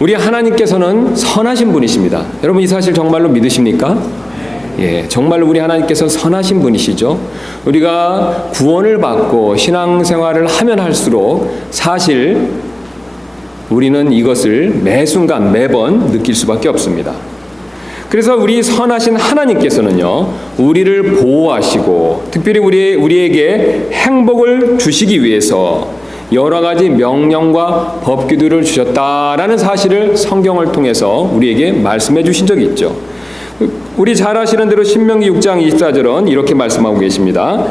우리 하나님께서는 선하신 분이십니다. 여러분 이 사실 정말로 믿으십니까? 예, 정말로 우리 하나님께서 선하신 분이시죠. 우리가 구원을 받고 신앙생활을 하면 할수록 사실 우리는 이것을 매 순간 매번 느낄 수밖에 없습니다. 그래서 우리 선하신 하나님께서는요, 우리를 보호하시고 특별히 우리에게 행복을 주시기 위해서 여러 가지 명령과 법규들을 주셨다라는 사실을 성경을 통해서 우리에게 말씀해 주신 적이 있죠. 우리 잘 아시는 대로 신명기 6장 24절은 이렇게 말씀하고 계십니다.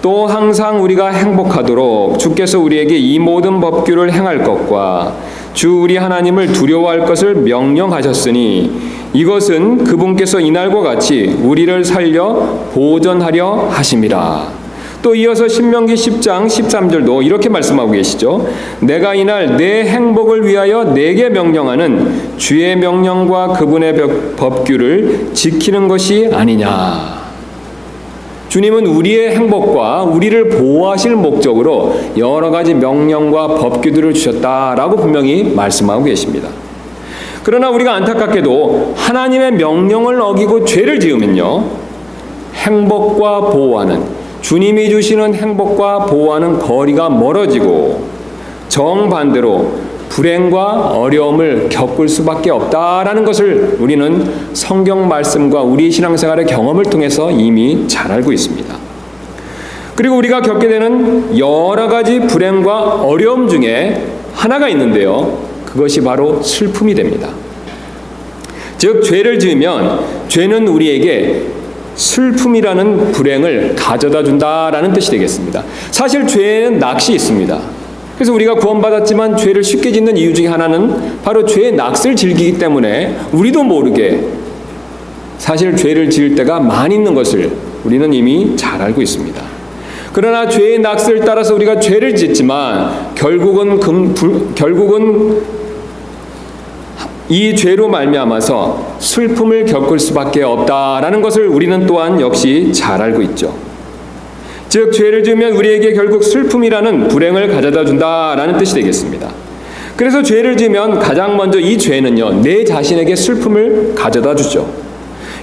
또 항상 우리가 행복하도록 주께서 우리에게 이 모든 법규를 행할 것과 주 우리 하나님을 두려워할 것을 명령하셨으니 이것은 그분께서 이날과 같이 우리를 살려 보전하려 하심이라. 또 이어서 신명기 10장 13절도 이렇게 말씀하고 계시죠. 내가 이날 내 행복을 위하여 내게 명령하는 주의 명령과 그분의 법규를 지키는 것이 아니냐. 주님은 우리의 행복과 우리를 보호하실 목적으로 여러 가지 명령과 법규들을 주셨다라고 분명히 말씀하고 계십니다. 그러나 우리가 안타깝게도 하나님의 명령을 어기고 죄를 지으면요, 행복과 보호하는, 주님이 주시는 행복과 보호하는 거리가 멀어지고 정반대로 불행과 어려움을 겪을 수밖에 없다라는 것을 우리는 성경 말씀과 우리 신앙생활의 경험을 통해서 이미 잘 알고 있습니다. 그리고 우리가 겪게 되는 여러 가지 불행과 어려움 중에 하나가 있는데요, 그것이 바로 슬픔이 됩니다. 즉 죄를 지으면 죄는 우리에게 슬픔이라는 불행을 가져다 준다라는 뜻이 되겠습니다. 사실 죄에는 낙이 있습니다. 그래서 우리가 구원받았지만 죄를 쉽게 짓는 이유 중에 하나는 바로 죄의 낙을 즐기기 때문에 우리도 모르게 사실 죄를 지을 때가 많이 있는 것을 우리는 이미 잘 알고 있습니다. 그러나 죄의 낙을 따라서 우리가 죄를 짓지만 결국은 이 죄로 말미암아서 슬픔을 겪을 수밖에 없다라는 것을 우리는 또한 역시 잘 알고 있죠. 즉 죄를 지으면 우리에게 결국 슬픔이라는 불행을 가져다 준다라는 뜻이 되겠습니다. 그래서 죄를 지으면 가장 먼저 이 죄는요, 내 자신에게 슬픔을 가져다 주죠.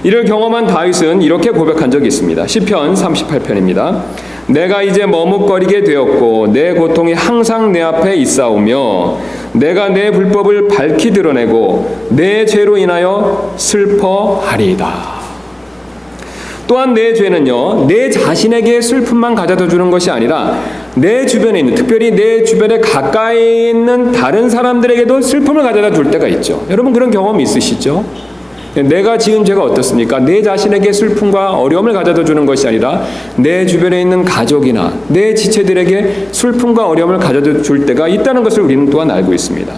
이를 경험한 다윗은 이렇게 고백한 적이 있습니다. 시편 38편입니다. 내가 이제 머뭇거리게 되었고 내 고통이 항상 내 앞에 있사오며 내가 내 불법을 밝히 드러내고 내 죄로 인하여 슬퍼하리이다. 또한 내 죄는요, 내 자신에게 슬픔만 가져다 주는 것이 아니라 내 주변에 있는, 특별히 내 주변에 가까이 있는 다른 사람들에게도 슬픔을 가져다 줄 때가 있죠. 여러분 그런 경험 있으시죠? 내가 지은 죄가 어떻습니까? 내 자신에게 슬픔과 어려움을 가져다 주는 것이 아니라 내 주변에 있는 가족이나 내 지체들에게 슬픔과 어려움을 가져다 줄 때가 있다는 것을 우리는 또한 알고 있습니다.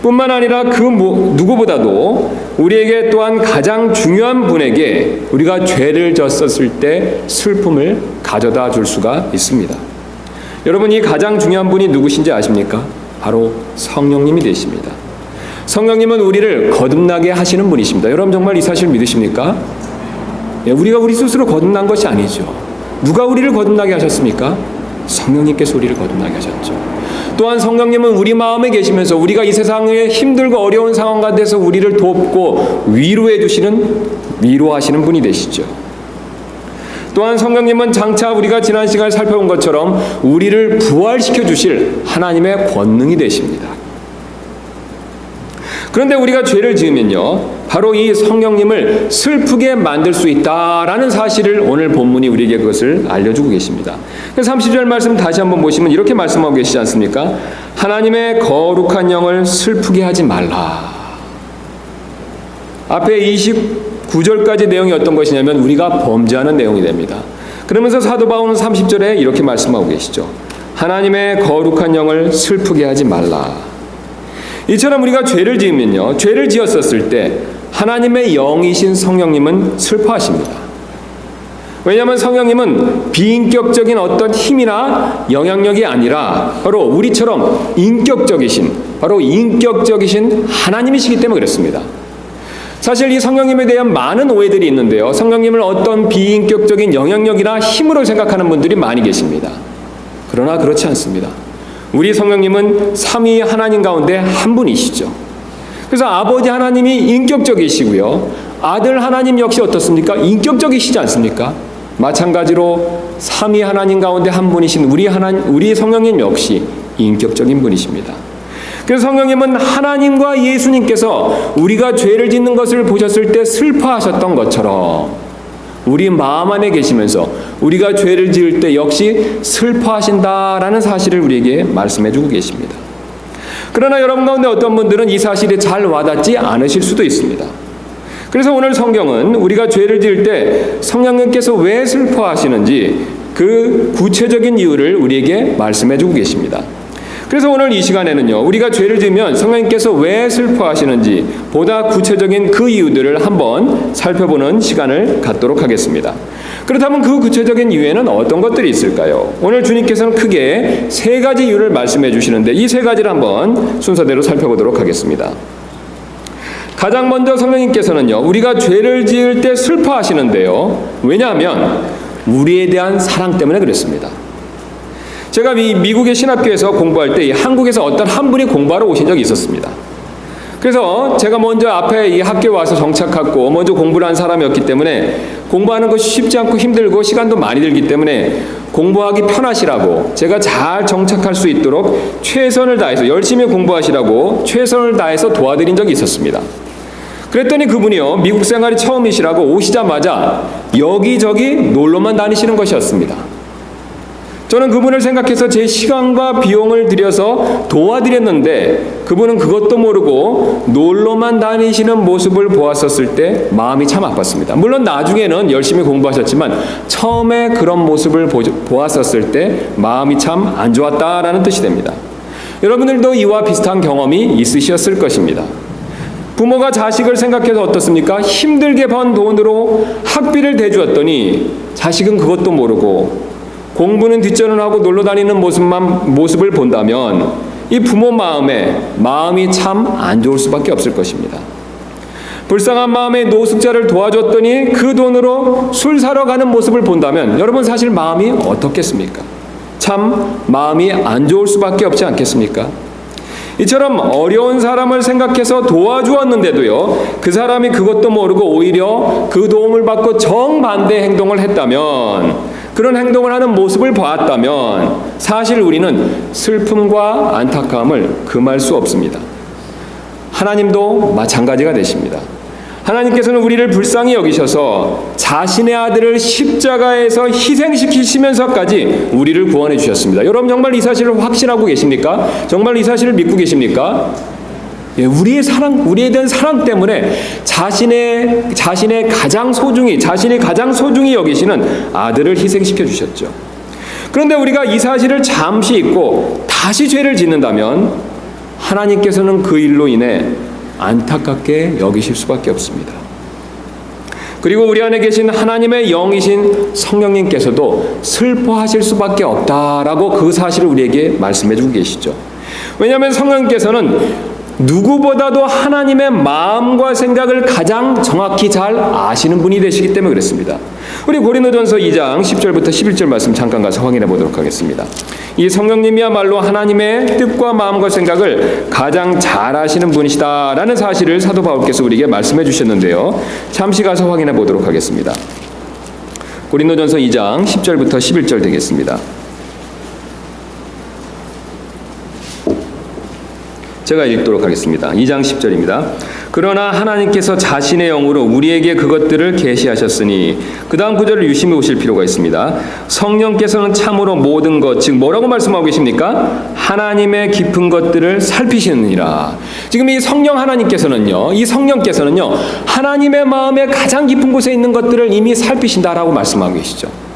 뿐만 아니라 그 누구보다도 우리에게 또한 가장 중요한 분에게 우리가 죄를 졌었을 때 슬픔을 가져다 줄 수가 있습니다. 여러분 이 가장 중요한 분이 누구신지 아십니까? 바로 성령님이 되십니다. 성령님은 우리를 거듭나게 하시는 분이십니다. 여러분 정말 이 사실 믿으십니까? 우리가 우리 스스로 거듭난 것이 아니죠. 누가 우리를 거듭나게 하셨습니까? 성령님께서 우리를 거듭나게 하셨죠. 또한 성령님은 우리 마음에 계시면서 우리가 이 세상의 힘들고 어려운 상황 가운데서 우리를 돕고 위로하시는 분이 되시죠. 또한 성령님은 장차 우리가 지난 시간에 살펴본 것처럼 우리를 부활시켜 주실 하나님의 권능이 되십니다. 그런데 우리가 죄를 지으면요, 바로 이 성령님을 슬프게 만들 수 있다라는 사실을 오늘 본문이 우리에게 그것을 알려주고 계십니다. 30절 말씀 다시 한번 보시면 이렇게 말씀하고 계시지 않습니까? 하나님의 거룩한 영을 슬프게 하지 말라. 앞에 29절까지 내용이 어떤 것이냐면 우리가 범죄하는 내용이 됩니다. 그러면서 사도 바울은 30절에 이렇게 말씀하고 계시죠. 하나님의 거룩한 영을 슬프게 하지 말라. 이처럼 우리가 죄를 지으면요, 죄를 지었었을 때 하나님의 영이신 성령님은 슬퍼하십니다. 왜냐하면 성령님은 비인격적인 어떤 힘이나 영향력이 아니라 바로 우리처럼 인격적이신 하나님이시기 때문에 그렇습니다. 사실 이 성령님에 대한 많은 오해들이 있는데요, 성령님을 어떤 비인격적인 영향력이나 힘으로 생각하는 분들이 많이 계십니다. 그러나 그렇지 않습니다. 우리 성령님은 삼위 하나님 가운데 한 분이시죠. 그래서 아버지 하나님이 인격적이시고요. 아들 하나님 역시 어떻습니까? 인격적이시지 않습니까? 마찬가지로 삼위 하나님 가운데 한 분이신 우리 성령님 역시 인격적인 분이십니다. 그래서 성령님은 하나님과 예수님께서 우리가 죄를 짓는 것을 보셨을 때 슬퍼하셨던 것처럼 우리 마음 안에 계시면서 우리가 죄를 지을 때 역시 슬퍼하신다라는 사실을 우리에게 말씀해 주고 계십니다. 그러나 여러분 가운데 어떤 분들은 이 사실이 잘 와닿지 않으실 수도 있습니다. 그래서 오늘 성경은 우리가 죄를 지을 때 성령님께서 왜 슬퍼하시는지 그 구체적인 이유를 우리에게 말씀해 주고 계십니다. 그래서 오늘 이 시간에는요, 우리가 죄를 지으면 성령님께서 왜 슬퍼하시는지 보다 구체적인 그 이유들을 한번 살펴보는 시간을 갖도록 하겠습니다. 그렇다면 그 구체적인 이유에는 어떤 것들이 있을까요? 오늘 주님께서는 크게 세 가지 이유를 말씀해 주시는데 이 세 가지를 한번 순서대로 살펴보도록 하겠습니다. 가장 먼저 성령님께서는요, 우리가 죄를 지을 때 슬퍼하시는데요. 왜냐하면 우리에 대한 사랑 때문에 그랬습니다. 제가 미국의 신학교에서 공부할 때 한국에서 어떤 한 분이 공부하러 오신 적이 있었습니다. 그래서 제가 먼저 앞에 이 학교에 와서 정착하고 먼저 공부를 한 사람이었기 때문에 공부하는 것이 쉽지 않고 힘들고 시간도 많이 들기 때문에 공부하기 편하시라고 제가 잘 정착할 수 있도록 최선을 다해서 열심히 공부하시라고 최선을 다해서 도와드린 적이 있었습니다. 그랬더니 그분이요, 미국 생활이 처음이시라고 오시자마자 여기저기 놀러만 다니시는 것이었습니다. 저는 그분을 생각해서 제 시간과 비용을 들여서 도와드렸는데 그분은 그것도 모르고 놀러만 다니시는 모습을 보았었을 때 마음이 참 아팠습니다. 물론 나중에는 열심히 공부하셨지만 처음에 그런 모습을 보았었을 때 마음이 참 안 좋았다라는 뜻이 됩니다. 여러분들도 이와 비슷한 경험이 있으셨을 것입니다. 부모가 자식을 생각해서 어떻습니까? 힘들게 번 돈으로 학비를 대주었더니 자식은 그것도 모르고 공부는 뒷전을 하고 놀러 다니는 모습을 본다면 이 부모 마음이 참 안 좋을 수밖에 없을 것입니다. 불쌍한 마음에 노숙자를 도와줬더니 그 돈으로 술 사러 가는 모습을 본다면 여러분 사실 마음이 어떻겠습니까? 참 마음이 안 좋을 수밖에 없지 않겠습니까? 이처럼 어려운 사람을 생각해서 도와주었는데도요, 그 사람이 그것도 모르고 오히려 그 도움을 받고 정반대 행동을 했다면, 그런 행동을 하는 모습을 보았다면 사실 우리는 슬픔과 안타까움을 금할 수 없습니다. 하나님도 마찬가지가 되십니다. 하나님께서는 우리를 불쌍히 여기셔서 자신의 아들을 십자가에서 희생시키시면서까지 우리를 구원해 주셨습니다. 여러분 정말 이 사실을 확신하고 계십니까? 정말 이 사실을 믿고 계십니까? 예, 우리에 대한 사랑 때문에 자신이 가장 소중히 여기시는 아들을 희생시켜 주셨죠. 그런데 우리가 이 사실을 잠시 잊고 다시 죄를 짓는다면 하나님께서는 그 일로 인해 안타깝게 여기실 수밖에 없습니다. 그리고 우리 안에 계신 하나님의 영이신 성령님께서도 슬퍼하실 수밖에 없다라고 그 사실을 우리에게 말씀해 주고 계시죠. 왜냐하면 성령님께서는 누구보다도 하나님의 마음과 생각을 가장 정확히 잘 아시는 분이 되시기 때문에 그렇습니다. 우리 고린도전서 2장 10절부터 11절 말씀 잠깐 가서 확인해 보도록 하겠습니다. 이 성령님이야말로 하나님의 뜻과 마음과 생각을 가장 잘 아시는 분이시다라는 사실을 사도 바울께서 우리에게 말씀해 주셨는데요. 잠시 가서 확인해 보도록 하겠습니다. 고린도전서 2장 10절부터 11절 되겠습니다. 제가 읽도록 하겠습니다. 2장 10절입니다. 그러나 하나님께서 자신의 영으로 우리에게 그것들을 계시하셨으니 그 다음 구절을 유심히 보실 필요가 있습니다. 성령께서는 참으로 모든 것, 즉 뭐라고 말씀하고 계십니까? 하나님의 깊은 것들을 살피시느니라. 지금 이 성령께서는요 하나님의 마음의 가장 깊은 곳에 있는 것들을 이미 살피신다라고 말씀하고 계시죠.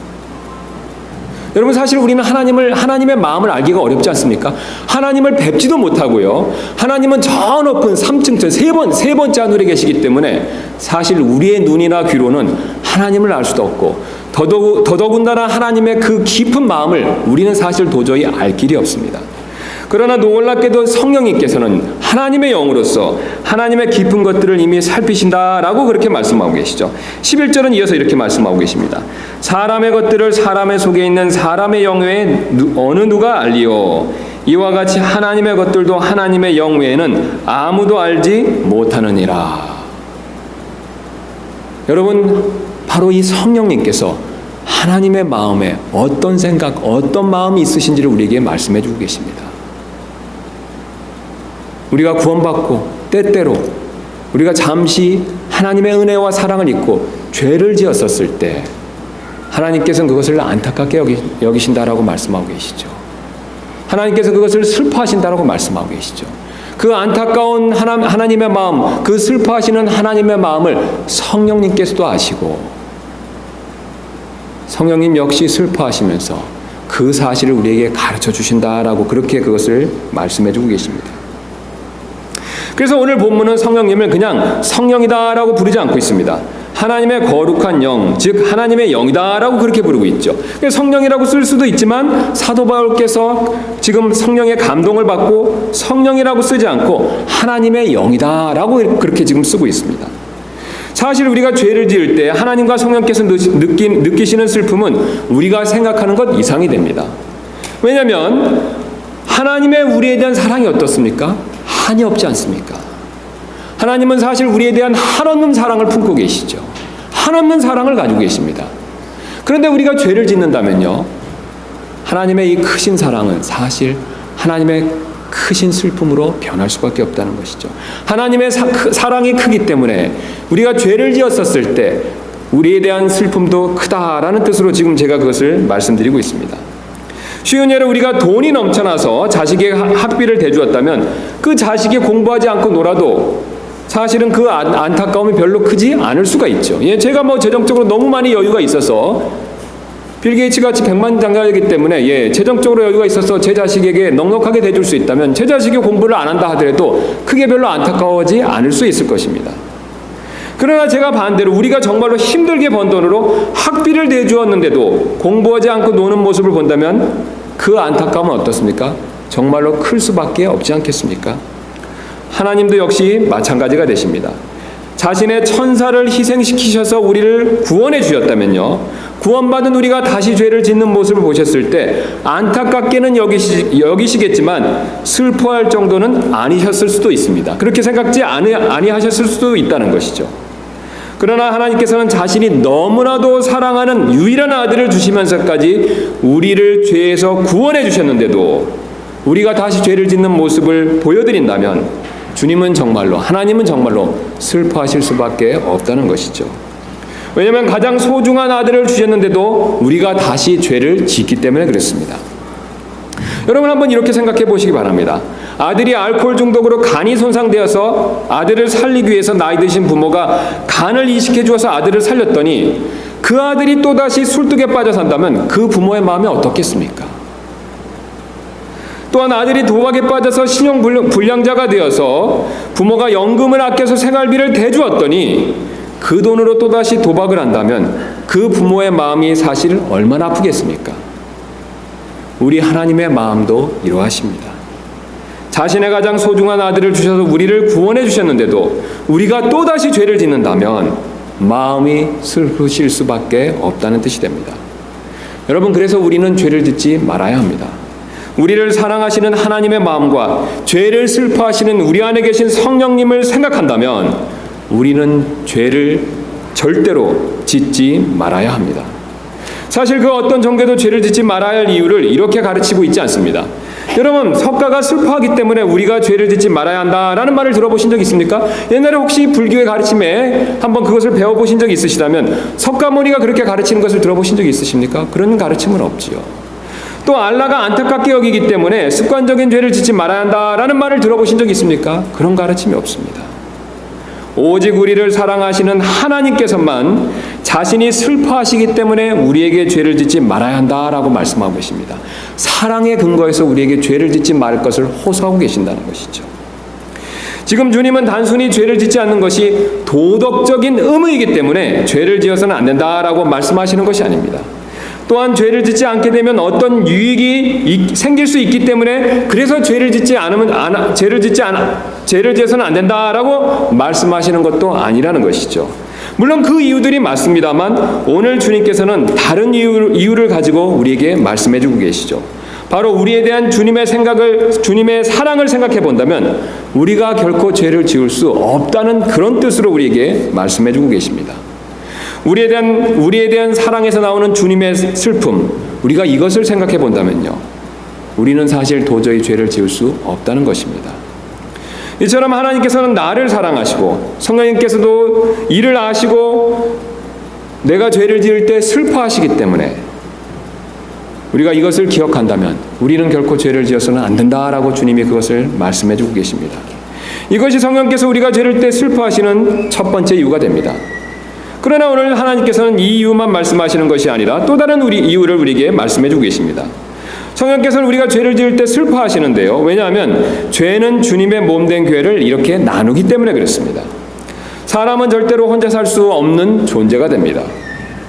여러분 사실 우리는 하나님의 마음을 알기가 어렵지 않습니까? 하나님을 뵙지도 못하고요. 하나님은 저 높은 3층 세 번째 하늘에 계시기 때문에 사실 우리의 눈이나 귀로는 하나님을 알 수도 없고 더더군다나 하나님의 그 깊은 마음을 우리는 사실 도저히 알 길이 없습니다. 그러나 놀랍게도 성령님께서는 하나님의 영으로서 하나님의 깊은 것들을 이미 살피신다라고 그렇게 말씀하고 계시죠. 11절은 이어서 이렇게 말씀하고 계십니다. 사람의 것들을 사람의 속에 있는 사람의 영 외에 어느 누가 알리요? 이와 같이 하나님의 것들도 하나님의 영 외에는 아무도 알지 못하느니라. 여러분, 바로 이 성령님께서 하나님의 마음에 어떤 생각, 어떤 마음이 있으신지를 우리에게 말씀해 주고 계십니다. 우리가 구원받고 때때로 우리가 잠시 하나님의 은혜와 사랑을 잊고 죄를 지었었을 때 하나님께서는 그것을 안타깝게 여기신다라고 말씀하고 계시죠. 하나님께서 그것을 슬퍼하신다라고 말씀하고 계시죠. 그 안타까운 하나님의 마음, 그 슬퍼하시는 하나님의 마음을 성령님께서도 아시고 성령님 역시 슬퍼하시면서 그 사실을 우리에게 가르쳐 주신다라고 그렇게 그것을 말씀해 주고 계십니다. 그래서 오늘 본문은 성령님을 그냥 성령이다라고 부르지 않고 있습니다. 하나님의 거룩한 영, 즉 하나님의 영이다라고 그렇게 부르고 있죠. 성령이라고 쓸 수도 있지만 사도 바울께서 지금 성령의 감동을 받고 성령이라고 쓰지 않고 하나님의 영이다라고 그렇게 지금 쓰고 있습니다. 사실 우리가 죄를 지을 때 하나님과 성령께서 느끼시는 슬픔은 우리가 생각하는 것 이상이 됩니다. 왜냐하면 하나님의 우리에 대한 사랑이 어떻습니까? 한이 없지 않습니까? 하나님은 사실 우리에 대한 한없는 사랑을 품고 계시죠. 한없는 사랑을 가지고 계십니다. 그런데 우리가 죄를 짓는다면요, 하나님의 이 크신 사랑은 사실 하나님의 크신 슬픔으로 변할 수밖에 없다는 것이죠. 하나님의 사랑이 크기 때문에 우리가 죄를 지었었을 때 우리에 대한 슬픔도 크다라는 뜻으로 지금 제가 그것을 말씀드리고 있습니다. 쉬운 예로 우리가 돈이 넘쳐나서 자식의 학비를 대주었다면 그 자식이 공부하지 않고 놀아도 사실은 그 안타까움이 별로 크지 않을 수가 있죠. 예, 제가 재정적으로 너무 많이 여유가 있어서 빌 게이츠 같이 백만장자이기 때문에 재정적으로 여유가 있어서 제 자식에게 넉넉하게 대줄 수 있다면 제 자식이 공부를 안 한다 하더라도 크게 별로 안타까워하지 않을 수 있을 것입니다. 그러나 제가 반대로 우리가 정말로 힘들게 번 돈으로 학비를 내주었는데도 공부하지 않고 노는 모습을 본다면 그 안타까움은 어떻습니까? 정말로 클 수밖에 없지 않겠습니까? 하나님도 역시 마찬가지가 되십니다. 자신의 천사를 희생시키셔서 우리를 구원해 주셨다면요, 구원받은 우리가 다시 죄를 짓는 모습을 보셨을 때 안타깝게는 여기시겠지만 슬퍼할 정도는 아니셨을 수도 있습니다. 그렇게 생각지 아니하셨을 수도 있다는 것이죠. 그러나 하나님께서는 자신이 너무나도 사랑하는 유일한 아들을 주시면서까지 우리를 죄에서 구원해 주셨는데도 우리가 다시 죄를 짓는 모습을 보여드린다면 주님은 정말로, 하나님은 정말로 슬퍼하실 수밖에 없다는 것이죠. 왜냐하면 가장 소중한 아들을 주셨는데도 우리가 다시 죄를 짓기 때문에 그렇습니다. 여러분 한번 이렇게 생각해 보시기 바랍니다. 아들이 알코올 중독으로 간이 손상되어서 아들을 살리기 위해서 나이 드신 부모가 간을 이식해 주어서 아들을 살렸더니 그 아들이 또다시 술독에 빠져 산다면 그 부모의 마음이 어떻겠습니까? 또한 아들이 도박에 빠져서 신용불량자가 되어서 부모가 연금을 아껴서 생활비를 대주었더니 그 돈으로 또다시 도박을 한다면 그 부모의 마음이 사실 얼마나 아프겠습니까? 우리 하나님의 마음도 이러하십니다. 자신의 가장 소중한 아들을 주셔서 우리를 구원해 주셨는데도 우리가 또다시 죄를 짓는다면 마음이 슬프실 수밖에 없다는 뜻이 됩니다. 여러분, 그래서 우리는 죄를 짓지 말아야 합니다. 우리를 사랑하시는 하나님의 마음과 죄를 슬퍼하시는 우리 안에 계신 성령님을 생각한다면 우리는 죄를 절대로 짓지 말아야 합니다. 사실 그 어떤 종교도 죄를 짓지 말아야 할 이유를 이렇게 가르치고 있지 않습니다. 여러분, 석가가 슬퍼하기 때문에 우리가 죄를 짓지 말아야 한다라는 말을 들어보신 적 있습니까? 옛날에 혹시 불교의 가르침에 한번 그것을 배워보신 적이 있으시다면 석가모니가 그렇게 가르치는 것을 들어보신 적이 있으십니까? 그런 가르침은 없지요. 또 알라가 안타깝게 여기기 때문에 습관적인 죄를 짓지 말아야 한다라는 말을 들어보신 적이 있습니까? 그런 가르침이 없습니다. 오직 우리를 사랑하시는 하나님께서만 자신이 슬퍼하시기 때문에 우리에게 죄를 짓지 말아야 한다라고 말씀하고 계십니다. 사랑의 근거에서 우리에게 죄를 짓지 말 것을 호소하고 계신다는 것이죠. 지금 주님은 단순히 죄를 짓지 않는 것이 도덕적인 의무이기 때문에 죄를 지어서는 안 된다라고 말씀하시는 것이 아닙니다. 또한 죄를 짓지 않게 되면 어떤 유익이 생길 수 있기 때문에 그래서 죄를 지어서는 안 된다라고 말씀하시는 것도 아니라는 것이죠. 물론 그 이유들이 맞습니다만 오늘 주님께서는 다른 이유를 가지고 우리에게 말씀해 주고 계시죠. 바로 우리에 대한 주님의 사랑을 생각해 본다면 우리가 결코 죄를 지을 수 없다는 그런 뜻으로 우리에게 말씀해 주고 계십니다. 우리에 대한 사랑에서 나오는 주님의 슬픔, 우리가 이것을 생각해 본다면요, 우리는 사실 도저히 죄를 지을 수 없다는 것입니다. 이처럼 하나님께서는 나를 사랑하시고 성령님께서도 이를 아시고 내가 죄를 지을 때 슬퍼하시기 때문에 우리가 이것을 기억한다면 우리는 결코 죄를 지어서는 안 된다라고 주님이 그것을 말씀해 주고 계십니다. 이것이 성령께서 우리가 죄를 때 슬퍼하시는 첫 번째 이유가 됩니다. 그러나 오늘 하나님께서는 이 이유만 말씀하시는 것이 아니라 또 다른 이유를 우리에게 말씀해 주고 계십니다. 성령께서는 우리가 죄를 지을 때 슬퍼하시는데요. 왜냐하면 죄는 주님의 몸된 교회를 이렇게 나누기 때문에 그렇습니다. 사람은 절대로 혼자 살 수 없는 존재가 됩니다.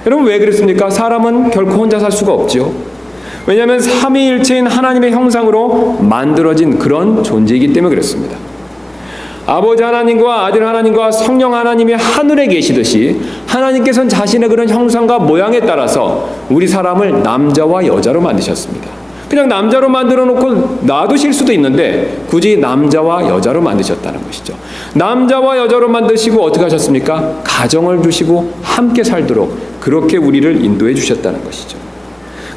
여러분 왜 그렇습니까? 사람은 결코 혼자 살 수가 없죠. 왜냐하면 삼위일체인 하나님의 형상으로 만들어진 그런 존재이기 때문에 그렇습니다. 아버지 하나님과 아들 하나님과 성령 하나님이 하늘에 계시듯이 하나님께서는 자신의 그런 형상과 모양에 따라서 우리 사람을 남자와 여자로 만드셨습니다. 그냥 남자로 만들어 놓고 놔두실 수도 있는데 굳이 남자와 여자로 만드셨다는 것이죠. 남자와 여자로 만드시고 어떻게 하셨습니까? 가정을 주시고 함께 살도록 그렇게 우리를 인도해 주셨다는 것이죠.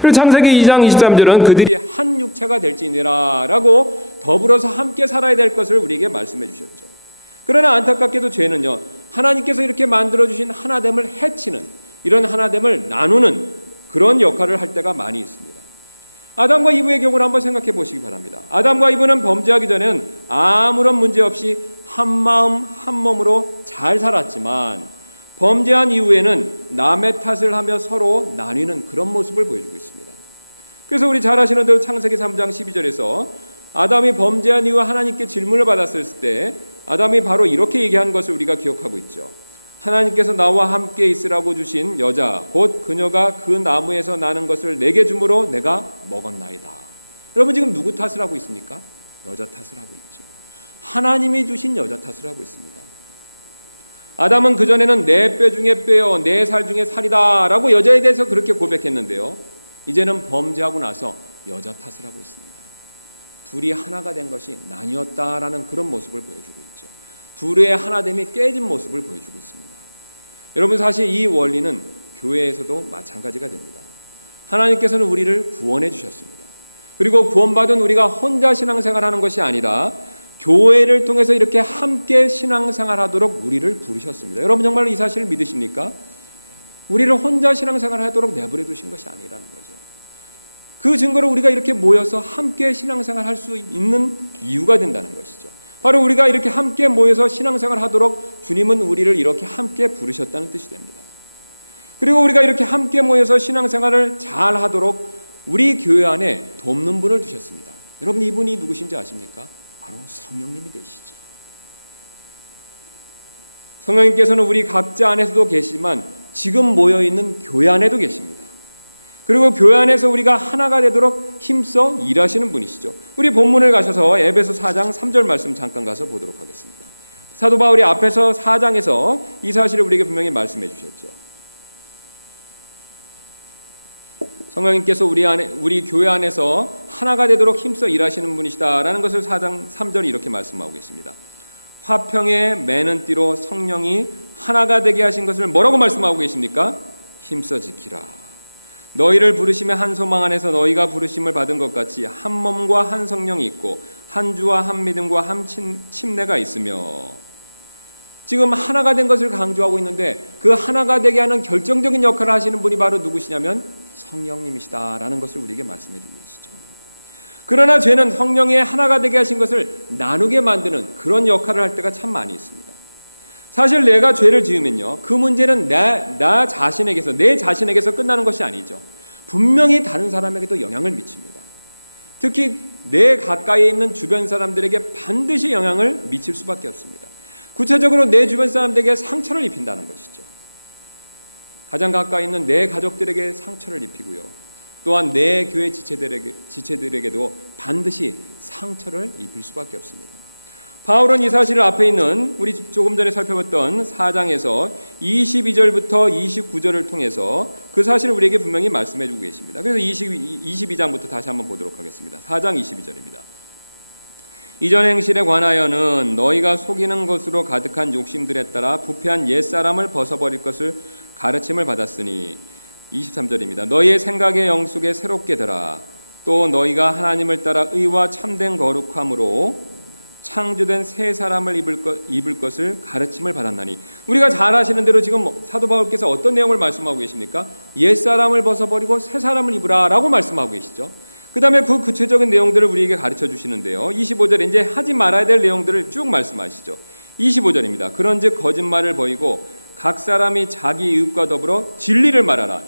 그리고 창세기 2장 23절은 그들이 한 육체가 될지니라 라고 더불어서 함께 살아야 될 것을 우리에게 말씀해 주셨죠. 그러나 안타깝게도 죄는요, 하나님께서 이렇게 만들어주신 하나됨을 해치는, 이런 하나됨을 나누는 그런 역할을 할 때가 많이 있습니다. 아담과 이브의 경우를 한번 생각해 보시기 바랍니다. 아담과 이브는 범죄하기 전에는 아무런 문제 없이 한 마음 한 몸으로 잘 살았지만 범죄한 이후에는 남의 탓을 하며 서로 나뉘는 그런 모습을 보여주고 있습니다. 그래서 우리 잘 아시는 대로 창세기 3장 12절에서 아담이 범죄한 이후 하나님께 질문을 받았을 때 아담이 바로 이렇게 얘기한 것을 우리가 기억하고 있죠. 하나님께서 나와 함께 있으라고 주신 여자 곧 그녀가 그 나무에서 나는 것을 내게 주므로 내가 먹었나이다. 여러분 지금 누구 탓을 하고 있습니까? 여자 탓을 하고 있죠. 하나님이 주신 여자 탓을 하고 있습니다. 아담은 그전에는 내 뼈 중에 뼈요 내 살 중에 살이다 라고 여자에 대해서 그렇게 고백했는데요, 이제는 범죄하고 나서 여자 탓을 하고 있습니다. 둘이 하나가 된 것이 나뉘었다라는 그런 모습을 보여주고 있죠. 둘의 하나됨이 깨진 모습을 보여주고 있습니다. 여러분 사실 이 원리는 교회에서도 마찬가지가 됩니다. 하나님께서는 우리를 구원해 주셨습니다. 그리고 구원받은 우리가 혼자 신앙생활하는 것이 아니라 교회를 통해서 이렇게 함께 신앙생활하도록 우리를 부르셨습니다. 여러분 정말 이 사실을 믿으십니까? 우리를 혼자 신앙생활하도록 내버려 두신 것이 아니라는 거죠. 그 증거로 우리가 이렇게 모여서 함께 신앙생활할 수 있는 이유가 된다는 것이죠. 바로 우리가 이렇게 함께 모여서 신앙생활하도록 주님은 우리를 이렇게 함께 부르셨다는 뜻이 됩니다. 그리고 우리가 이렇게 함께 모여서 신앙생활을 잘 하도록 우리 교회 안에 돕는 분을 두셨습니다. 여러분 이분이 누구신지 아십니까? 바로 성령님이 되시죠. 성령님께서는 우리 각자 안에서도 계시지만 지금 모여있는 교회 안에도 계십니다. 그리고 교회 안에서 우리가 하나가 되도록 힘써 일하시는 분이시죠. 우리 본문을 가셔서 에베소 4장 3절 말씀 잠깐 가서 보도록 하겠습니다. 사도 바울이 앞에서 4장에서 이 사실을 우리에게 분명히 말씀해 주셨죠. 성령님께서 우리 교회 안에서 하나가 되도록 힘써 일하시는 분이시다라는 것을 4장 3절이 이렇게 말씀하고 계십니다. 화평의 매는 띠로 성령이 하나가 되게 하신 것을 뭐라고 말씀하고 계십니까? 힘써 지키라. 너희를 부르심의 한 소망 안에서 너희가 부르심을 받은 것 같이 한 몸과 한 성령이 있고 한 주와 한 믿음과 한 침례가 있으며, 지금 하나가 된 것을 강조하고 있는데 그 하나가 되게 하는 결정적인 역할을 하시는 분이 바로 누구시냐면 성령님이시다라는 것을 우리에게 말씀해 주고 계시죠. 그러나 죄는 성령의 하나가 되게 하신 것을 나누게 만드는 그런 역할을 할 때가 참 많이 있습니다. 사실 내가 죄를 지으면요, 그 문제는 나 자신에게서, 내 자신에게서 끝나는 것이 아니죠. 분명히 다른 사람에게도 영향을 미칩니다. 특히 내 가까이에 있는 주변 사람들에게 반드시 영향을 미칠 수밖에 없습니다. 구체적으로 내 주변 사람들에게 상처를 입힌다는 것이죠. 가장 가까이 있는 내 가족들에게 상처를 입히고요, 또한 내 교회 지체들에게도 반드시 상처를 입힐 수밖에 없습니다. 바울은 이 사실을 앞에 있는 우리 조금 전에 살펴봤던 4장에서 22절부터 29절을 통해서 그 사실을 우리에게 분명히 말씀해 주고 계십니다. 그래서 22장부터 다시 한번 보도록 하겠습니다. 4장 22절입니다. 이전 행실에 관하여는 너희가 속이는 것으로 가득한 욕심들에 따라 부패한 옛사람을 벗어버릴 것을 가르침을 받았으니 23절입니다. 너희의 생각의 영속에 새롭게 들아 또 너희가 하나님을 따라 의와 참된 거룩함으로 창조된 새 사람을 입을 것을 가르침을 받았나니. 우리가 잘 아시는 대로 지금 사도 바울께서 어떤 내용을 말씀하고 계십니까? 옛사람을 벗어버리고 새 사람을 입으라 라고 말씀하고 계시죠. 그 다음에 그 구체적인 내용들을 우리에게 가르쳐 주시는데요. 25절에 이제 하지 말아야 될 내용들을 쭉 말씀하시죠. 25절입니다. 그런즉 거짓말을 버리고 각 사람이 자기 이웃과 더불어 진리를 말하라.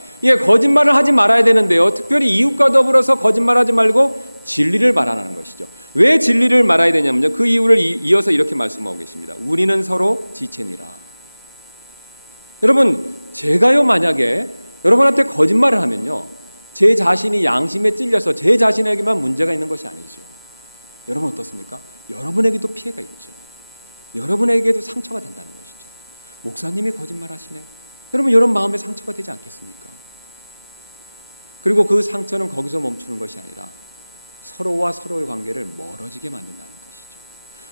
거짓말을 하지 말아야 되는데요. 특별히 이웃과 더불어서 거짓말하지 말고 진리를 말하라는 것이죠. 왜 진리를 말아야 되냐면요. 그 이유를 이어서 이렇게 말씀하고 계십니다. 우리는 서로 지체니라. 여러분, 제가요 만약에 여러분한테 거짓말을 하면요, 제 자신이 양심에 찔려서 제 자신에게만 문제가 있는 것이 아니죠. 여러분 어떻습니까? 여러분에게도 피해가 있죠. 여러분에게도 상처가 된다는 것이죠. 목사님이 거짓말하시네. 여러분 마음에 상처가 되지 않겠습니까? 그리고 그 상처는 거기서 멈추는 것이 아니라 서로와 서로의 관계를 멀어지게 만든다는 것이죠.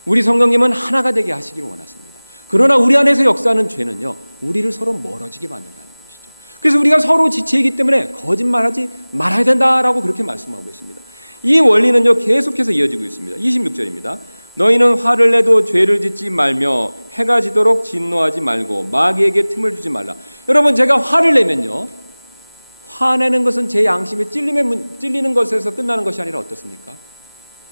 우리 성령님은 하나가 되게 하시기를 원하십니다. 그러나 우리 안에서 역사하는 죄는요, 우리를 서로 멀어지게 만든다는 것이죠. 그래서 우리가 서로 지체이기 때문에 거짓말하지 말아야 된다라고 그렇게 말씀하고 계십니다. 이 원리는요 계속해서 이어지고 있습니다. 26절입니다. 너희는 화를 내도 죄를 짓지 말며 해가 지도록 진노하지 말고 마귀에게 틈을 주지 말라. 여러분, 제가 화를 내면요, 화내는 것은 제 양심에 찔리는 것에서 끝나는 것이 아니라 어떻습니까?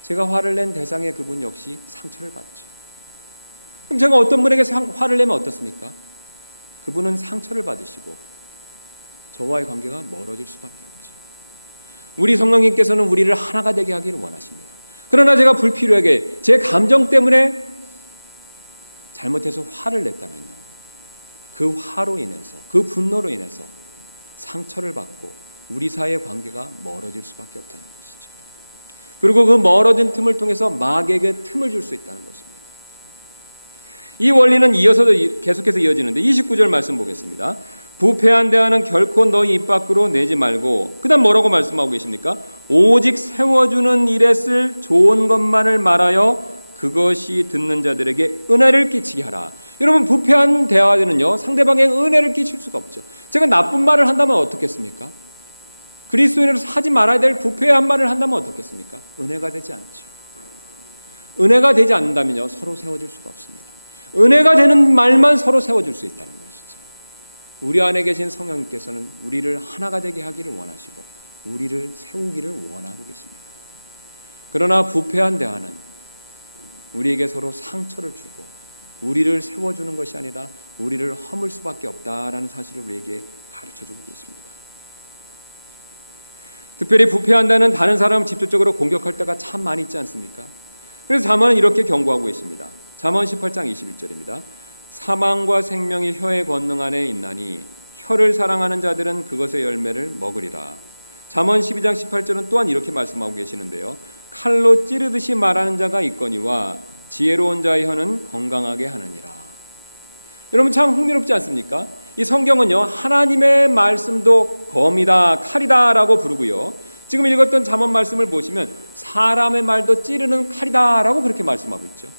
제가 화를 낸 대상의 그분 역시 상처를 받죠. 그럼 제가 어떤 분에게 화를 내면 어떻습니까? 그분은 상처를 받으시고 저와의 관계가 멀어질 수밖에 없죠. 우리 성령님께서는 우리를 하나가 되게 하기를 원하십니다. 그러나 제가 불필요하게 제 감정 때문에 잘못해서 화를 냈다면요, 그 화로 인해서, 그 분노로 인해서 상처를 받고 우리 사이의 관계가 멀어질 수밖에 없다는 것이죠. 그리고 그 멀어진 틈을 통해서 마귀에게 틈을 줄 수 있다는 것입니다. 이 원리는 이어서도 계속해서 이어지는데 29절 말씀 보겠습니다. 부패한 대화는 결코 너희 입 밖으로 내지 말고, 그 다음 뭐라고 말씀하고 계십니까? 오직 세워주는 일에 쓸 좋은 것만을 말하여 그것이 듣는 자들에게 은혜를 끼치게 하라. 여러분, 부패한 대화들은요, 상대방에게 은혜를 끼칠 수가 없죠. 제가 나쁜 말을 한다면 어떻겠습니까? 그리스도인으로서 하지 말아야 될 부패한 말을 한다면 어떻겠습니까? 은혜가 되지 않죠. 은혜가 되지 않는다면요, 서로 세워줄 수가 없습니다. 은혜가 되는 말만 서로 세워줄 수 있다는 것이죠. 우리 안에 계신 성령님께서는 우리를 하나가 되게 하기를 원하시고 우리를 세우기를 원하고 계십니다. 그러나 부패한 대화는 우리에게 서로 상처를 주고 우리를 세워주는 것이 아니라 우리를 허물 수밖에 없다라는 사실을 우리에게 가르쳐주고 계십니다. 특별히 부패한다는 다른 사람을 직접적으로 공격할 때가 참 많이 있지 않습니까? 그래서 잠언은 이렇게 경고하고 계십니다. 잠언 18장 21절입니다. 사망과 생명이 혀의 권능 안에 있나니 혀를 사랑하는 자들은 그것의 열매를 먹으리라. 잠언 12장 18절은 또한 이렇게 말씀하고 계시는데요. 칼로 찌르듯이 말하는 자가 있거니와 지혜로운 자의 혀는 건강하게 하느니라. 여러분, 참 흥미롭지 않습니까? 이 성경은요, 하나님의 말씀도 검이다, 칼이다 라고 부르고요, 지금 읽었던 잠언 말씀을 보시면 사람의 말도 찌르는 칼이다 라고 그렇게 말씀하고 있죠.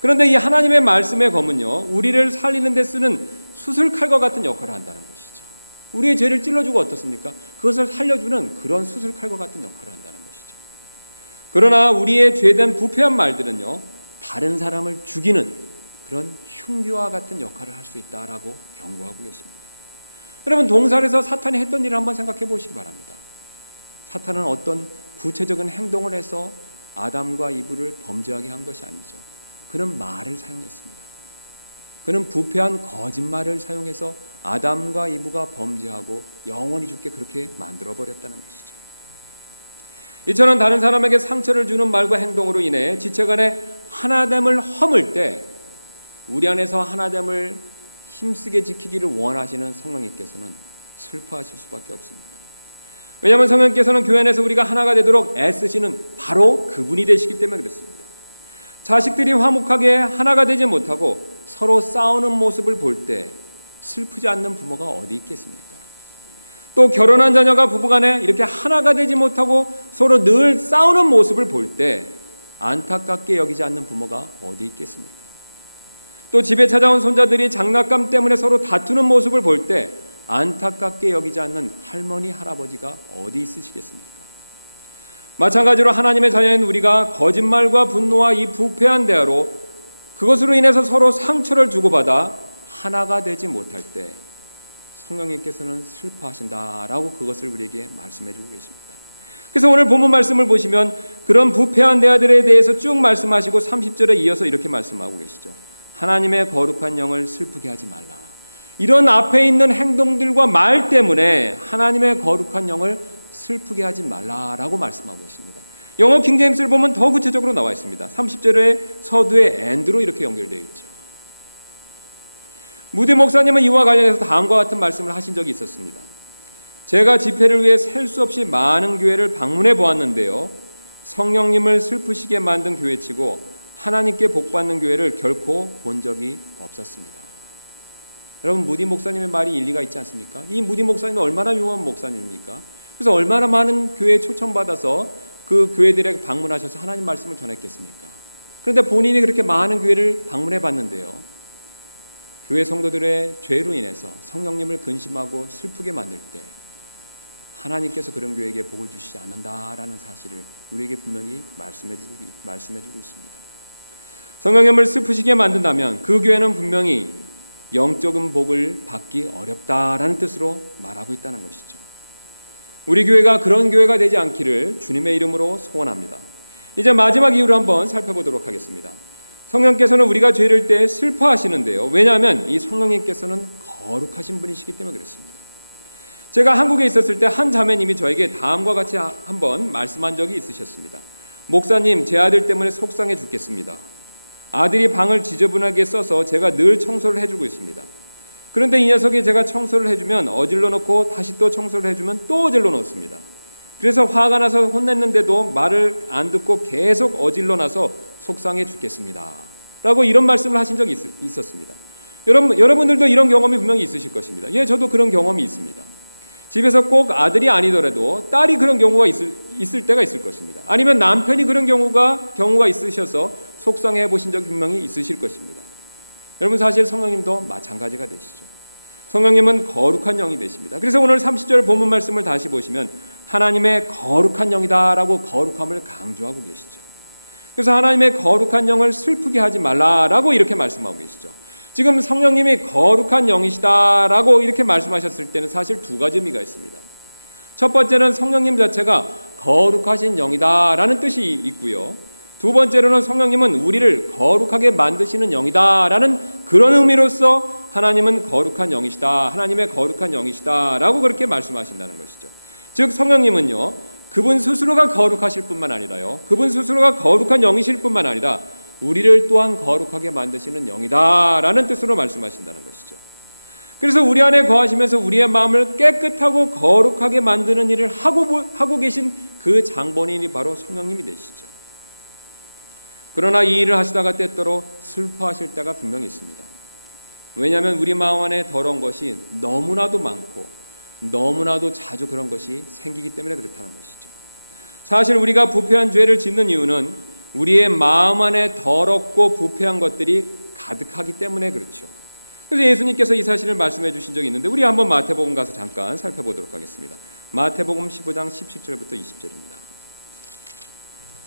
그런데 이 하나님의 말씀의 검은요, 우리를 살리는 데 쓰는 수술칼과 같은 역할을 한다는 것이죠. 우리의 죄를 찔러주고 어떻습니까? 그것을 살려주는 그런 수술칼과 같은 역할을 한다는 것이죠. 그러나 우리의 죄된 부패한 말들은요, 다른 사람을 죽이는 그런 흉기와 같은 역할을 할 수 있다라고 경고하고 계십니다. 여러분, 동산에서 사탄이 했던 일을 한번 생각해 보시기 바랍니다. 사탄은 어떤 구체적인 행동을 해서 아담과 이브를 범죄하게 한 것이 아니죠. 그는 말을 사용했습니다. 그는 부패한 거짓말을 사용해서 아담과 이브가 범죄하고 영원히 죽게 그렇게 만들어버렸다는 것이죠. 이처럼 다른 사람에게 상처를 주는 말과 행동으로 인해 지체간의 하나됨을 허물 때 우리 안에서 하나됨을 힘쓰게 지키기를 원하시는 성령님께서는 슬퍼하실 수밖에 없습니다. 왜냐하면 성령님께서는 교회 안에서 우리가 하나가 되도록 애쓰시는 바로 그분이 되시기 때문에 그렇습니다. 자식들이 화목하게 하나가 되지 못하고 서로 싸우는 모습을 볼 때 슬프지 않는 부모가 어디 있겠습니까? 또 결혼한 자녀가 부부간에 이렇게 하나가 되지 못하고 서로 늘 싸우는 모습을 볼 때 안타깝게 여기지 않는 부모가 어디 있겠습니까? 또 집에 찾아온 손자들이 장난감 때문에 서로 다투는 모습을 볼 때 안타깝게 여기지 않는 할머니, 할아버지가 어디 있으시겠습니까? 마찬가지로 하나님의 자녀인 우리가 거짓말과 분노와 이 부패한 대화로 그것으로 인해서 서로 상처를 주고받아 하나가 되지 못할 때 성령님께서는 슬퍼하신다라고 그것을 우리에게 말씀해 주고 계십니다. 그래서 오늘 본문 말씀을 보시면 그런 부패한 대화들에 대해서 쭉 말씀하시고 30절에 이어서 이렇게 말씀하고 계시죠. 하나님의 거룩한 영을 슬프게 하지 말라. 이런 앞에 있는 행동들과 말 때문에 하나님의 거룩한 영을 슬프게 하지 말라라고 말씀하고 계십니다. 영어 킹제임스를 보면 더 구체적으로 나와 있습니다. 30절에 서두에 and로 이렇게 연결되어 있죠. 무디 목사님은 이와 관련해서 다음과 같은 말씀을 하신 적이 있었습니다. 제가 집회를 위해 셀 수 없이 많은 교회를 방문해 보았는데요. 성령님을 슬프시게 만든 교회치고 하나님께 복받는 교회를 결코 본 적이 없었습니다. 여러분, 무디 목사님의 말이 일리가 있지 않습니까? 이 무디 목사님이 얼마나 유명한 목사님입니까? 그래서 얼마나 많은 교회에 초청받아서 그 교회들에 방문하셔서 하나님 말씀을 전했겠습니까? 그런데 본인이 그렇게 많은 교회를 방문해 봤는데요. 교회 성도들의 죄로 인해서 성령님을 근심하고 슬프게 만들 때 하나님께서 그런 교회에게 복을 주시지 않는다라는 사실을 우리에게 분명히 말씀해 주고 있습니다. 성령님을 슬프시게 만든다면 그 교회는 분명히 영적인 복을 받기 어렵다라는 뜻으로 말하고 있다는 것이죠. 우리 교회가 그런 교회가 되지 않기를 주님의 이름으로 소원합니다. 이제 마지막 이유를 한번 살펴보도록 하겠습니다. 성령께서는 우리가 죄를 때 슬퍼하시는데요. 왜냐하면 이 성령님께서는 거룩하신 분이시기 때문에 그렇습니다. 제가 한국에 있었을 때 한 자매님이 저에게 다음과 같이 한번 말씀한 적이 있으셨습니다. 목사님, 제 아들 때문에 속상해 죽겠습니다. 아들이 방을 지저분하게 써서 제가 늘 청소를 해주고 있습니다. 그런데 이 녀석이 제가 청소를 해주면 어질러 놓고 다시 또 청소를 해주면 또 어질러 놓습니다. 그래서 화가 나서 혼냈는데도 말을 안 듣고 계속 어질러 놔서 속상해 죽겠습니다. 라고 이런 말씀을 하신 적이 있었습니다. 여러분들도 이런 경험이 분명히 있으실 것입니다. 예, 저도 그런 경험이 있습니다. 집에서 꼭 아들이 아니더라도 딸이 그런 경우가 있을 때가 있을 것입니다. 아니면 남편이 그런 경우가 있으셔서 속상해 보신 적이 분명히 있으실 것입니다. 여러분, 사실 성령님도 마찬가지가 되시죠. 성령님은 거룩한 영이 되십니다. 그래서 오늘 30절 본문 말씀을 다시 보시면 하나님의 거룩한 영이다라고 거룩함을 강조하고 계시죠. 그래서 하나님의 거룩한 영을 슬프게 하지 말라라고 이렇게 말씀하고 계시죠. 지금 성령님이 거룩한 영이시다라고 이렇게 말씀하셨을 때는 사실 두 가지 의미가 있습니다. 첫 번째는 성령님 자체가 거룩하신 영이다라는 뜻이 있고요. 두 번째로는 성령님은 우리를 거룩하게 만드시는 영이다라는 그런 의미로서 하나님은 거룩한 영이시다, 하나님의 거룩한 영이시다라고 그렇게 말씀하신다는 것이죠. 즉 성령님은요, 그분 스스로가 거룩하실 뿐만 아니라요, 그분 스스로가 거룩한 영이실 뿐만 아니라 우리를 또한 거룩하게 만드시는 영이다라는 뜻으로 말씀하신다는 것이죠. 그래서 우리 안에 거하시면서 우리의 마음을 깨끗하고 거룩하게 만드는 일을 하고 계신 그 장본인이 바로 성령님이 되시죠. 그러나 이 일을 하시다가 때때로 슬퍼하실 때가 분명히 있습니다. 왜냐하면 우리 마음 안에 더러운 것이 너무나도 많고 너무나도 자주 그런 것이 생기기 때문에 그렇다는 것이죠. 사실 우리가 부패한 죄를 짓는 이유는 우리의 마음 안에 더럽고 부패한 것들이 가득하기 때문에 그렇죠. 그래서 예수님께서 이 사실을 말씀해 주신 적이 있는데 우리 한번 마태복음 가서 잠깐 살펴보도록 하겠습니다. 마태복음 15장 17절부터 20절입니다.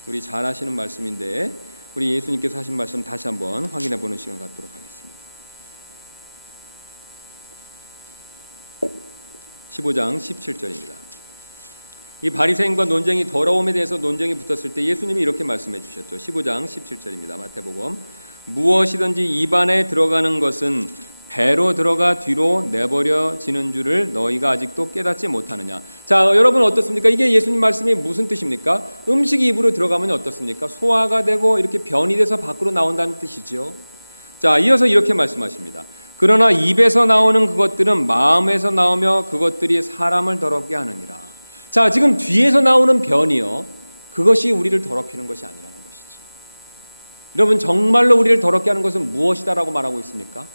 우리 잘 아시는 말씀인데 우리 예수님께서 하신 말씀 다시 한번 확인해 보는 시간 갖도록 하겠습니다. 15장 17절입니다. 이 바리새인과 논쟁이 더러움에 대해서 논쟁이 붙었을 때 예수님이 이렇게 말씀해 주셨죠. 15장 17절입니다. 마태복음. 무엇이든지 입안에 들어가는 것은 배로 들어가 뒤로 내버려지는 줄을 너희가 아직도 깨닫지 못하느냐. 자, 여러분 어떻습니까? 이게 예수님 말씀이 무슨 뜻입니까? 음식이 입으로 들어가면 어떻습니까? 소화가 되고 이렇게 변이 돼서 밖으로 나온다는 뜻이죠. 자, 이어서 이렇게 말씀하십니다. 그러나 입에서 나오는 그것들은 마음에서 나오며 그것들이 사람을 더럽게 하느니라. 자, 지금 뒤에서 나오는 변이요, 그것이 우리를 더럽히는 것이 아니라는 것이죠. 여러분, 정말로 우리를 더럽게 하는 것은 무엇이다라고 말하고 있습니까?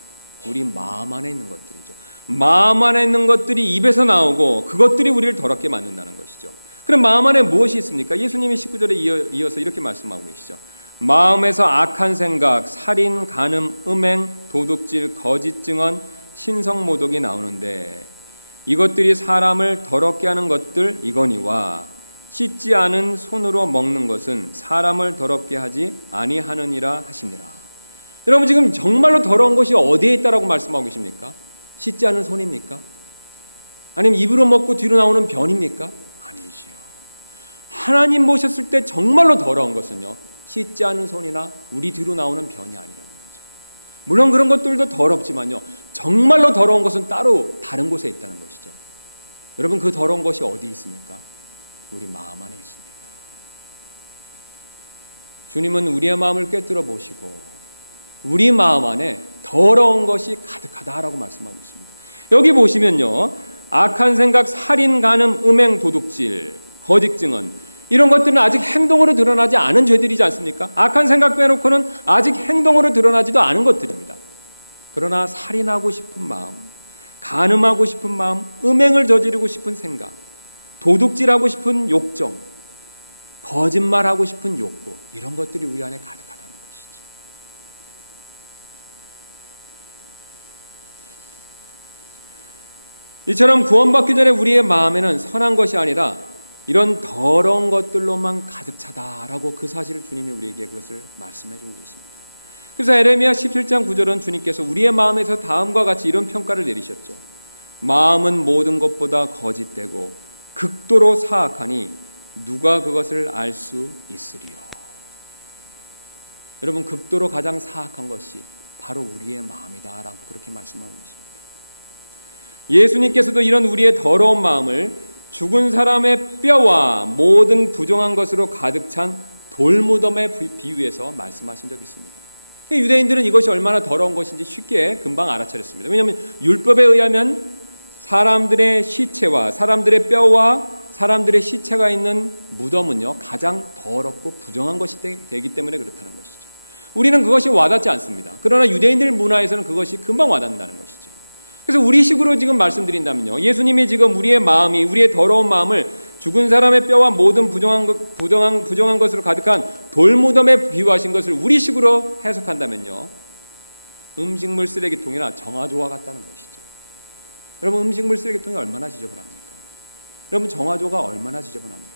우리 마음 안에 있는 것들이죠. 마음 안에 있는 것들이 입에서 나오고 그것들이 우리를 더럽게 만든다는 것이죠. 그럼 마음 안에 무엇이 있습니까? 예수님이 19절에 이어서 이렇게 말씀하고 계시죠. 마음에서 악한 생각, 살인, 간음, 음행, 도둑질, 거짓 증언, 신성모독이 나오는데 이것들이 사람을 더럽게 하는 것들 이거니와 씻지 않은 손으로 먹는 것은 사람을 더럽게 하지 아니하느니라 하시니라. 여러분, 지금 정말로 더러운 것이 어디에 있다라고 말씀하고 계십니까? 씻지 않은 손입니까? 아니면 입으로 먹고 뒤로 나오는 변입니까? 아니지요. 하나님 보셨을 때 정말로 더러운 것은요, 씻지 않은 손이나 우리 뒤로 나오는 변이 아니라는 거죠. 물론 그런 것들도 더럽지만요, 정말로 더러운 것은 따로 다른 곳에 있다는 것이죠. 여러분, 그 더러운 것이 어디 있습니까? 우리 마음 안에 있습니다. 주님은 우리의 마음을 꿰뚫어 보시고 우리 마음 안에 더러운 것이 가득하다라고 말씀하고 있습니다. 여기 보시면요, 악한 생각, 살인, 간음, 음행, 도둑질, 거짓 증언, 이런 것들은 아직 행동으로 드러나지 않은 죄들이지 않습니까? 악한 생각 빼놓고는 아직 행동으로 드러나지도 않은 것들입니다. 그러나 살인하고 싶은 마음, 간음하고 싶은 마음, 음행을 저지르고 싶은 생각, 도둑질하고 싶은 욕정, 거짓말하고 싶은 욕구, 이런 것들이 우리 안에 가득하다는 것이죠. 이처럼 구원받기 전에 우리의 마음에는 선한 것이 아니라 이런 더러운 것들로만 가득 차다라고 그 사실을 주님이 우리에게 그것을 말씀해 주고 계십니다. 그래서 에레미야 17장 9절은 주님께서 우리의 마음에서 다음과 같이 이런 평가를 내리셨죠. 마음은 모든 것보다 거짓되고 극도로 사악하니 누가 그것을 알 수 있으리요. 여러분, 극도로 가장 사악한 것이 바로 우리의 마음이다라고 그렇게 말씀하고 계십니다. 예수님께서도 이런 우리의 더러운 마음을 죽은 사람의 뼈와 모든 부정한 것으로 가득 찬 돌무덤에 비유해서 말씀하신 적이 있습니다. 유대인들은 이것이 얼마나 더러운 것인지 쉽게 금방 알아차렸습니다. 왜냐하면 율법에 의하면 사람들의 시체와 사람들의 뼈와 사람들의 시체가 있는 무덤은요, 가장 더럽고 부정한 것이 되기 때문에 그렇다는 것이죠. 우리는 그것이 와닿지 않습니다. 그러나 유대인들 문화에서는 그것이 금방 와닿는다는 것이죠. 그래서 우리식으로 지금 말씀드린다면요, 예수님이 지금 우리의 마음이, 우리의 더러운 마음을 죽은 사람의 뼈와 모든 부정한 것으로 가득한 돌무덤에 비유하신 것을 우리식으로 해석한다면요, 음식물 쓰레기통이나 정화조와 같다는 것이죠. 여러분, 음식물 쓰레기통이 얼마나 지저분합니까? 여러분, 정화조가 얼마나 지저분합니까?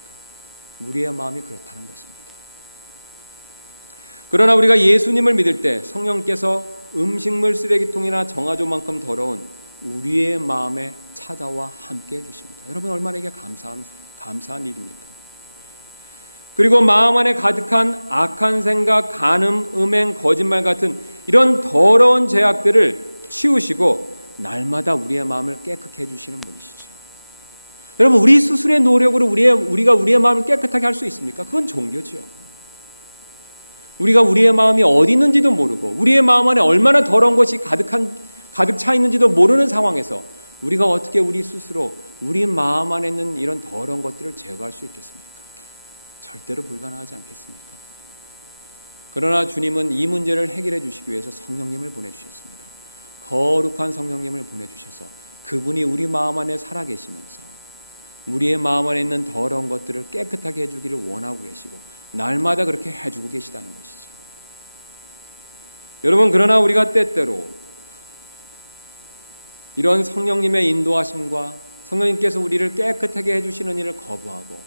우리의 마음이 그렇다는 것입니다. 그러나 우리가 예수님을 믿을 때 성령께서 음식물 쓰레기통이나 정화조만큼 더러운 우리의 마음에 찾아와 함께 해주십니다. 여러분, 얼마나 이게 감사한 일입니까? 그리고 마음 안에 가득한 악한 생각, 간음, 음행, 거짓말 같은 이런 더러운 죄악들을 치우시고 날마다 우리의 마음을 깨끗게 해주시는 분이시죠. 여러분, 우리 스스로의 노력으로 우리가 우리의 마음을 깨끗하게 할 수 있습니까? 그건 종교죠. 우리가 우리의 마음이 어디 있는지도 모르고 우리의 마음 안에 얼마나 더러운 것이 가득 차 있는지도 모르는 상황에서 우리가 어떻게 우리 스스로 우리 마음 안에 있는 이런 더러운 것들을 제거할 수 있겠습니까? 절대로 불가능하지 않겠습니까? 그러나 주님은 이 문제를 해결해 주시기 위해서 성령님을 보내주셨습니다. 거룩한 성령님을 보내주셔서 그분이 우리 마음 안에 살아계시면서 우리의 마음 안에 있는 더러운 것들을 깨끗하게 해주기를 원하고 계시고 날마다 그렇게 해주고 계시다는 것이죠. 여러분, 그러나 우리가 때때로 이런 성령님의 인도하심과 성령님께서 우리를 깨끗하게 해주시는 일을 거부하고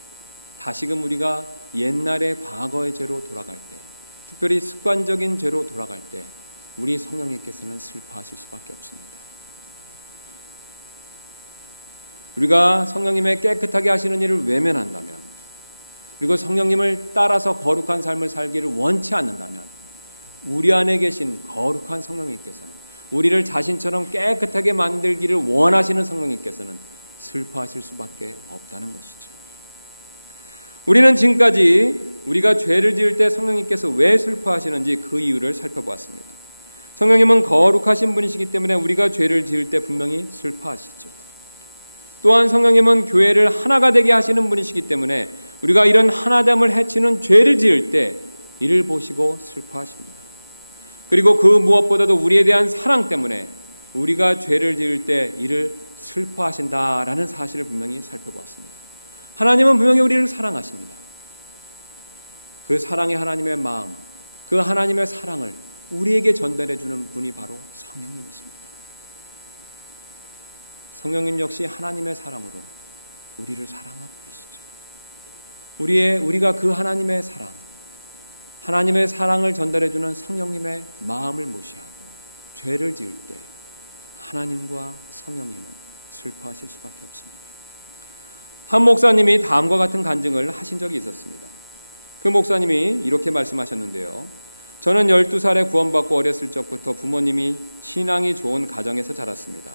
다시금 우리가 옛날의 과거의 죄로 돌아갈 때, 특별히 습관적인 죄로 돌아갈 때 우리 성령님께서는 슬퍼하실 수밖에 없습니다. 우리가 성령님의 깨끗하게 하시는 일을 외면한다면, 그리고 성령님을 따라서 거룩한 삶을 살기를 원치 않는다면 우리 안에 계신 거룩한 성령님께서는, 우리를 자신처럼 깨끗하게 만들기를 원하시는 성령님께서는 슬퍼하실 수밖에 없다는 것이죠. 우리는 지금까지 우리가 죄를 지을 때 성령님께서 왜 슬퍼하시는지 그 이유를 살펴보았습니다. 성령님은 거룩하신 분이시기 때문에 우리가 죄를 지을 때 분명히 슬퍼하시죠. 또한 성령님은 교회를 하나가 되게 하시는 분이시기 때문에 우리가 이런 하나됨을 해치는 죄를 지을 때 이를 보시고 슬퍼하십니다. 그리고 그 무엇보다도 우리에 대한 사랑 때문에 우리가 죄를 지을 때 이를 슬퍼하신다라는 사실을 분명히 살펴보았습니다. 하나님은 분명히 우리를 사랑하십니다. 그 사랑의 하나님의 마음, 그 하나님의 사랑을 우리에게 전달해 주는 분이 바로 성령님이십니다. 성령님 역시 하나님의 사랑으로 우리를 사랑하고 계시죠. 우리가 그 하나님의 사랑을 전달해 주는 성령님의 마음을 무시하고 죄를 지을 때 하나님과 성령님은 슬퍼하실 수밖에 없습니다. 한 목사님이 다음과 같은 간증을 하신 적이 있었습니다. 그 목사님이 이렇게 말씀하셨는데요. 저는 12살에 구원받고 어렸을 적부터 부모님이 신앙이 좋은 가정에서 자랐습니다.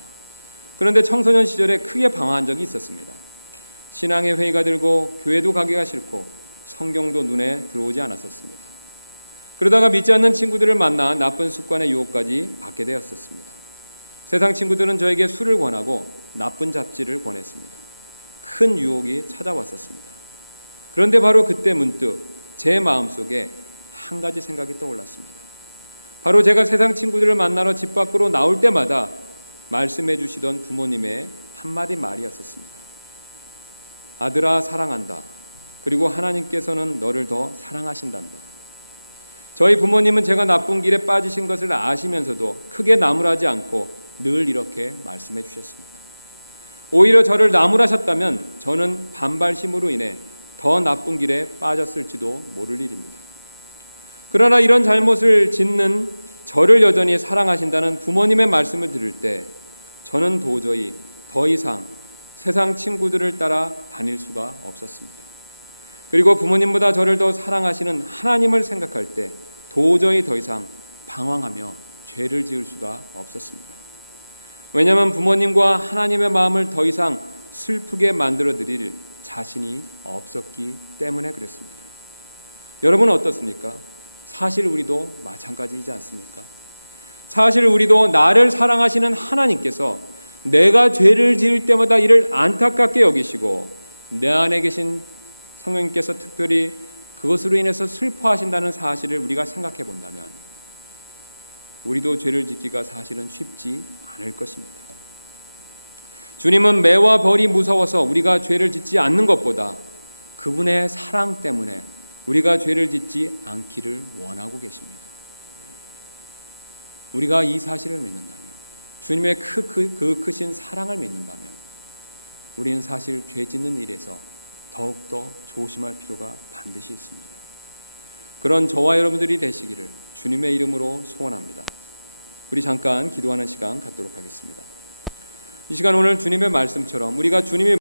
그런데 청소년 시절에 크게 방황한 적이 있었습니다. 신앙의 회의가 들고 교회도 가기가 싫고 성경도 눈에 들어오지 않았었습니다. 그러다가 믿지 않는 친구들을 만나 나쁜 습관의 유혹까지 받게 되었었습니다. 세상 친구들은 저에게 술을 권하고 나쁜 잡지를 권했습니다. 큰 유혹이 찾아왔었습니다. 그런데 바로 그때 문득 제 마음속에 한 가지 생각이 떠올랐습니다. 바로 제가 세상 친구들을 만나러 집 밖으로 나올 때마다 말씀해 주시던 부모님의 한마디 말이었었습니다. 아들아 사랑한다. 그리고 하나님께서는 너를 더 사랑하신단다. 저희 부모님은 제가 나쁜 길에 빠지신 것을 아시면서도 크게 나무라지 않고 늘 이렇게 말씀해 주셨습니다. 오히려 저를 나무라셨다면 저는 반발심으로 인해 더 나쁜 길에 빠졌을지도 모를 일입니다. 그러나 이런 잘못을 짓는 저를 여전히 사랑하신다는 부모님의 말씀을 들을 때 저는 도저히 더 이상 세상 친구들을 따라 다닐 수가 없었습니다. 그리고 부모님보다 저를 더 사랑하시는 하나님을 생각할 때 도저히 더 이상 방황하며 죄를 지을 수가 없었습니다. 왜냐하면 부모님과 하나님의 마음을 더 이상 슬프게 만들어 드릴 자신이 없었기 때문에 그랬습니다. 여러분은 어떻습니까? 사실 우리도 마찬가지이지 않습니까? 사실 우리도 나를 사랑하시는 하나님께서 내가 죄를 지을 때마다 이를 안타깝게 여기시고 내 안에 계신 성령님께서 특별히 그것으로 인해서 슬퍼하신다는 사실을 우리가 생각해 본다면 우리도 죄를 짓기가 사실은 쉽지 않을 것입니다. 주님은 매와 벌이 무서워서 우리가 죄를 짓지 않는 것보다 그분의 사랑 때문에 우리가 죄를 짓지 않기를 원하고 계십니다. 우리가 이 사실을 믿는다면, 주님의 그 크신 사랑을 믿는다면 우리는 사실 죄 짓는 일에서 더욱더 조심할 필요가 반드시 있습니다. 그런 저와 여러분들이 되시기를 주님의 이름으로 소원합니다. 우리 잠깐 기도하는 시간 갖도록 하겠습니다. 이 시간 오늘 주님의 말씀처럼 우리가 주님이